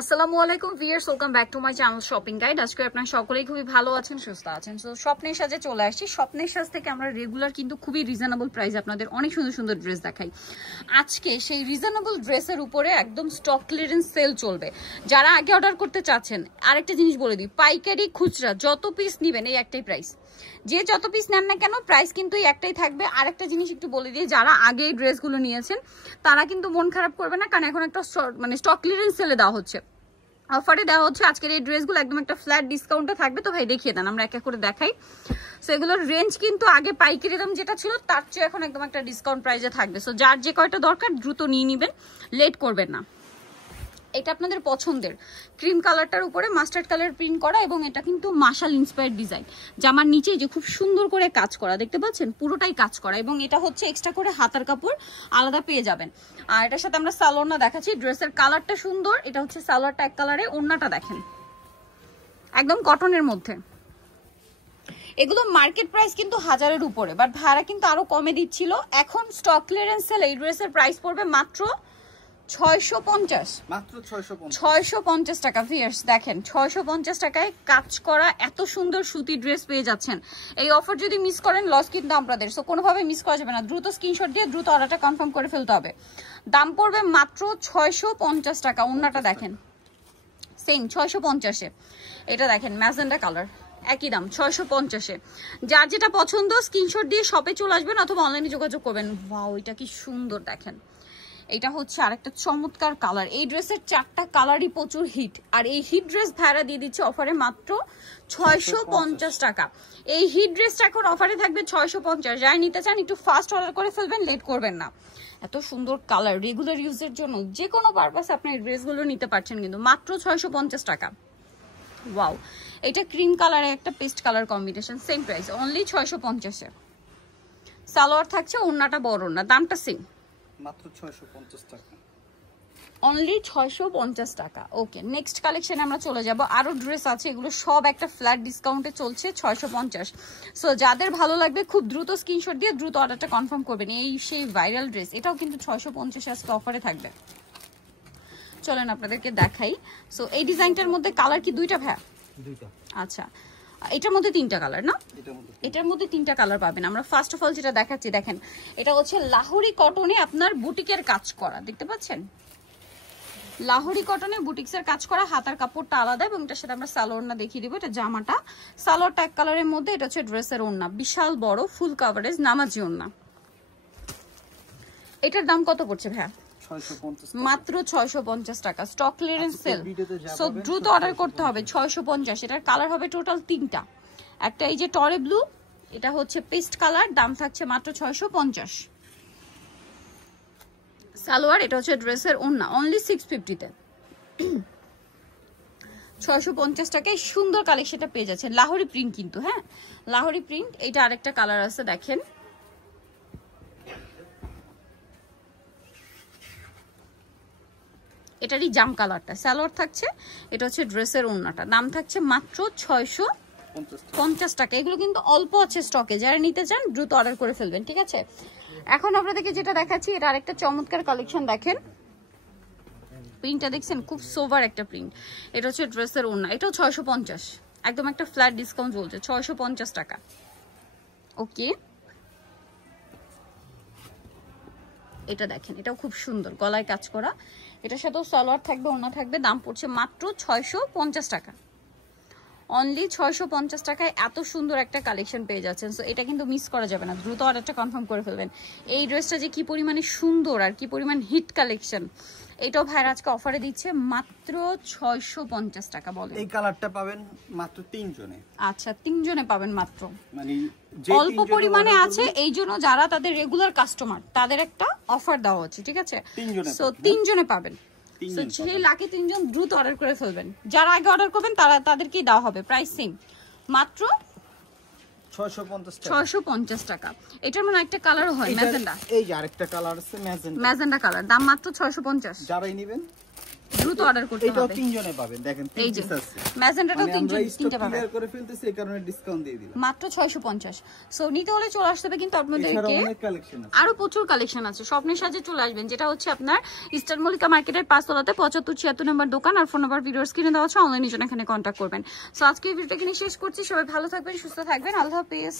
আসসালামু আলাইকুম viewers, welcome back to my channel shopping guide. আজকে আপনারা সকলেই খুবই ভালো আছেন, সুস্থ আছেন। সো স্বপ্নের সাজে চলে আসছি। স্বপ্নের সাজ থেকে আমরা রেগুলার কিন্তু খুবই রিজনেবল প্রাইস আপনাদের অনেক সুন্দর সুন্দর ড্রেস দেখাই। আজকে সেই রিজনেবল ড্রেসের উপরে একদম স্টক ক্লিয়ারেন্স সেল চলবে। যারা আগে অর্ডার করতে চাচ্ছেন, আরেকটা জিনিস বলে দিই, পাইকারি খুচরা যত পিস নেবেন এই একটাই প্রাইস। যে যত পিস নেন না কেন প্রাইস কিন্তু এই একটাই থাকবে। আরেকটা জিনিস একটু বলে দিই, যারা আগে এই ড্রেসগুলো নিয়েছেন তারা কিন্তু মন খারাপ করবে না, কারণ এখন একটা স্টক ক্লিয়ারেন্স সেলে দেওয়া হচ্ছে, অফারে দেওয়া হচ্ছে। আজকের এই ড্রেসগুলো একদম একটা ফ্ল্যাট ডিসকাউন্টে থাকবে। তো ভাই দেখিয়ে দেন, আমরা এক এক করে দেখাই। সো এগুলোর রেঞ্জ কিন্তু আগে পাইকারি দাম যেটা ছিল তার চেয়ে এখন একদম একটা ডিসকাউন্ট প্রাইসে থাকবে। সো যার যে কয়টা দরকার দ্রুত নিয়ে নেবেন, লেট করবেন না। এটা আপনাদের পছন্দের ক্রিম কালারটার উপরে মাস্টার্ড কালার প্রিন্ট করা, এবং এটা কিন্তু মাশাল ইন্সপায়ার্ড ডিজাইন। জামার নিচে যে খুব সুন্দর করে কাজ করা দেখতে পাচ্ছেন, পুরোটাই কাজ করা, এবং এটা হচ্ছে এক্সট্রা করে হাতার কাপড় আলাদা পেয়ে যাবেন। আর এটার সাথে আমরা সালোয়ারটা দেখাচ্ছি। ড্রেসের কালারটা সুন্দর, এটা হচ্ছে সালোয়ারটা এক কালারে, ওড়নাটা দেখেন একদম কটনের মধ্যে। এগুলো মার্কেট প্রাইস কিন্তু 1000-এর উপরে, বাট ভাড়া কিন্তু আরো কমে দিচ্ছিল। এখন স্টক ক্লিয়ারেন্স সেল এই ড্রেসের প্রাইস পড়বে মাত্র 650 টাকা। ভিউয়ার্স দেখেন, 650 টাকায় কাজ করা এত সুন্দর সুতি ড্রেস পেয়ে যাচ্ছেন। এই অফার যদি মিস করেন লস কিন্তু আপনাদের। সো কোনোভাবে মিস করা যাবে না, দ্রুত স্ক্রিনশট দিয়ে দ্রুত অর্ডারটা কনফার্ম করে ফেলতে হবে। দাম পড়বে মাত্র 650 টাকা। ওড়নাটা দেখেন সেম 650-এ। এটা দেখেন ম্যাজেন্ডা কালার, একই দাম 650-এ। যার যেটা পছন্দ স্ক্রিনশট দিয়ে শপে চলে আসবেন অথবা অনলাইনে যোগাযোগ করবেন। ওয়াও, এটা কি সুন্দর দেখেন। এটা হচ্ছে আরেকটা চমৎকার কালার। এই ড্রেসের 4টা কালারই প্রচুর হিট, আর এই হিট ড্রেস ভাড়া দিয়ে দিচ্ছে অফারে মাত্র 650 টাকা। এই হিট ড্রেসটা এখন অফারে থাকবে 650। যারা নিতে চান একটু ফাস্ট অর্ডার করে ফেলবেন, লেট করবেন না। এত সুন্দর কালার, রেগুলার ইউজের জন্য যে কোনো পারপাসে আপনি এই ড্রেসগুলো নিতে পারছেন কিন্তু মাত্র 650 টাকা। ওয়াও, এটা ক্রিম কালারে একটা paste colour combination, same price only 650-এ। সালোয়ার থাকছে, ওড়নাটা বড় না, দামটা সেম মাত্র 650 টাকা, অনলি 650 টাকা। ওকে, নেক্সট কালেকশনে আমরা চলে যাব। আরো ড্রেস আছে, এগুলো সব একটা ফ্ল্যাট ডিসকাউন্টে চলছে 650। সো যাদের ভালো লাগবে খুব দ্রুত স্ক্রিনশট দিয়ে দ্রুত অর্ডারটা কনফার্ম করবেন। এই সেই ভাইরাল ড্রেস, এটাও কিন্তু 650 আজকে অফারে থাকবে। চলেন আপনাদেরকে দেখাই। সো এই ডিজাইনটার মধ্যে কালার কি দুইটা ভাই? দুইটা। আচ্ছা, এটার মধ্যে 3টা কালার না? এটার মধ্যে 3টা কালার পাবেন। আমরা ফার্স্ট অফ অল যেটা দেখাচ্ছি দেখেন, এটা হচ্ছে লাহোরি কটনে আপনার বুটিকের কাজ করা, দেখতে পাচ্ছেন লাহোরি কটনে বুটিক্সের কাজ করা, হাতার কাপড়টা আলাদা, এবং এটার সাথে আমরা সালোয়ারটা দেখিয়ে দিব। এটা জামাটা সালোয়ারটা এক কালারের মধ্যে, এটা হচ্ছে ড্রেসের ওড়না, বিশাল বড় ফুল কাভারেজ নামাজি ওড়না। এটার দাম কত পড়ছে ভাইয়া? মাত্র 650 টাকা, স্টক ক্লিয়ারেন্স সেল। সো দ্রুত অর্ডার করতে হবে। 650। এটার কালার হবে টোটাল 3টা। একটা এই যে টরে ব্লু, এটা হচ্ছে পেস্ট কালার, দাম থাকছে মাত্র 650। সালোয়ার, এটা হচ্ছে ড্রেসের ওড়না, অনলি 650-তে। 650 টাকায় সুন্দর কালেকশনটা পেয়ে যাচ্ছেন। লাহোরি প্রিন্ট কিন্তু, হ্যাঁ লাহোরি প্রিন্ট। এটা আরেকটা কালার আছে দেখেন, এটারই জাম কালারটা। সালোয়ার থাকছে, এটা হচ্ছে ড্রেসের ওড়নাটা, দাম থাকছে মাত্র 650 টাকা। এগুলো কিন্তু অল্প আছে স্টকে, যারা নিতে চান দ্রুত অর্ডার করে ফেলবেন, ঠিক আছে? এখন আপনাদেরকে যেটা দেখাচ্ছি, এটা আরেকটা চমৎকার কালেকশন দেখেন। প্রিন্টটা দেখছেন, খুব সোভার একটা প্রিন্ট। এটা হচ্ছে ড্রেসের ওড়না, এটাও 650, একদম একটা ফ্ল্যাট ডিসকাউন্ট চলছে 650 টাকা। ওকে, এটা দেখেন, এটাও খুব সুন্দর গলায় কাজ করা, এটার সাথেও সালোয়ার থাকবে, ওড়না থাকবে, দাম পড়ছে মাত্র 650 টাকা। অনলি 650 টাকায় এত সুন্দর একটা কালেকশন পেয়ে যাচ্ছেন। সো এটা কিন্তু মিস করা যাবে না, দ্রুত অর্ডারটা কনফার্ম করে ফেলবেন। এই ড্রেসটা যে কি পরিমাণে সুন্দর আর কি পরিমাণ হিট কালেকশন, এটাও ভাইরা আজকে অফারে দিচ্ছে মাত্র 650 টাকা। বলেন এই কালারটা পাবেন মাত্র 3 জনে। আচ্ছা, 3 জনে পাবেন মাত্র, মানে অল্প পরিমাণে আছে, এই জন্য যারা তাদের রেগুলার কাস্টমার তাদের একটা অফার দেওয়া হচ্ছে, ঠিক আছে? সো 3 জনে পাবেন। সেই লাকি 3 জন দ্রুত অর্ডার করে ফেলবেন। যারা আগে অর্ডার করবেন তাদেরকেই দেওয়া হবে, প্রাইস সেম মাত্র 650 টাকা। এটার মানে একটা কালার হয় ম্যাজেন্ডা, এই যে আরেকটা কালার আছে ম্যাজেন্ডা কালার, দাম মাত্র 650। যারাই নেবেন দ্রুত অর্ডার করতে এটাও হবে। 3 জনে পাবেন, দেখেন এই যে 3 পিস আছে। ম্যাজেন্টাটাও মানে আমরা স্টক তিনটে পাবেন ক্লিয়ার করে ফেলতেছি, এই কারণে ডিসকাউন্ট দিয়ে দিলাম। মাত্র 650। সো নিতে হলে চলে আসতে হবে কিন্তু এছাড়াও আপনাদেরকে অনেক কালেকশন আছে। আরো প্রচুর কালেকশন আছে। স্বপ্নের সাজে চলে আসবেন, যেটা হচ্ছে আপনার ইস্টার্ন মল্লিকা মার্কেটের 5 তলাতে 7576 নম্বর দোকান। আর ফোন নাম্বার ভিডিওর স্ক্রিনে দেওয়া আছে, অনলাইনে জন্য এখানে কন্ট্যাক্ট করবেন। সো আজকে এই ভিডিওটা এখানে শেষ করছি। সবাই ভালো থাকবেন, সুস্থ থাকবেন, আল্লাহ হাফেজ।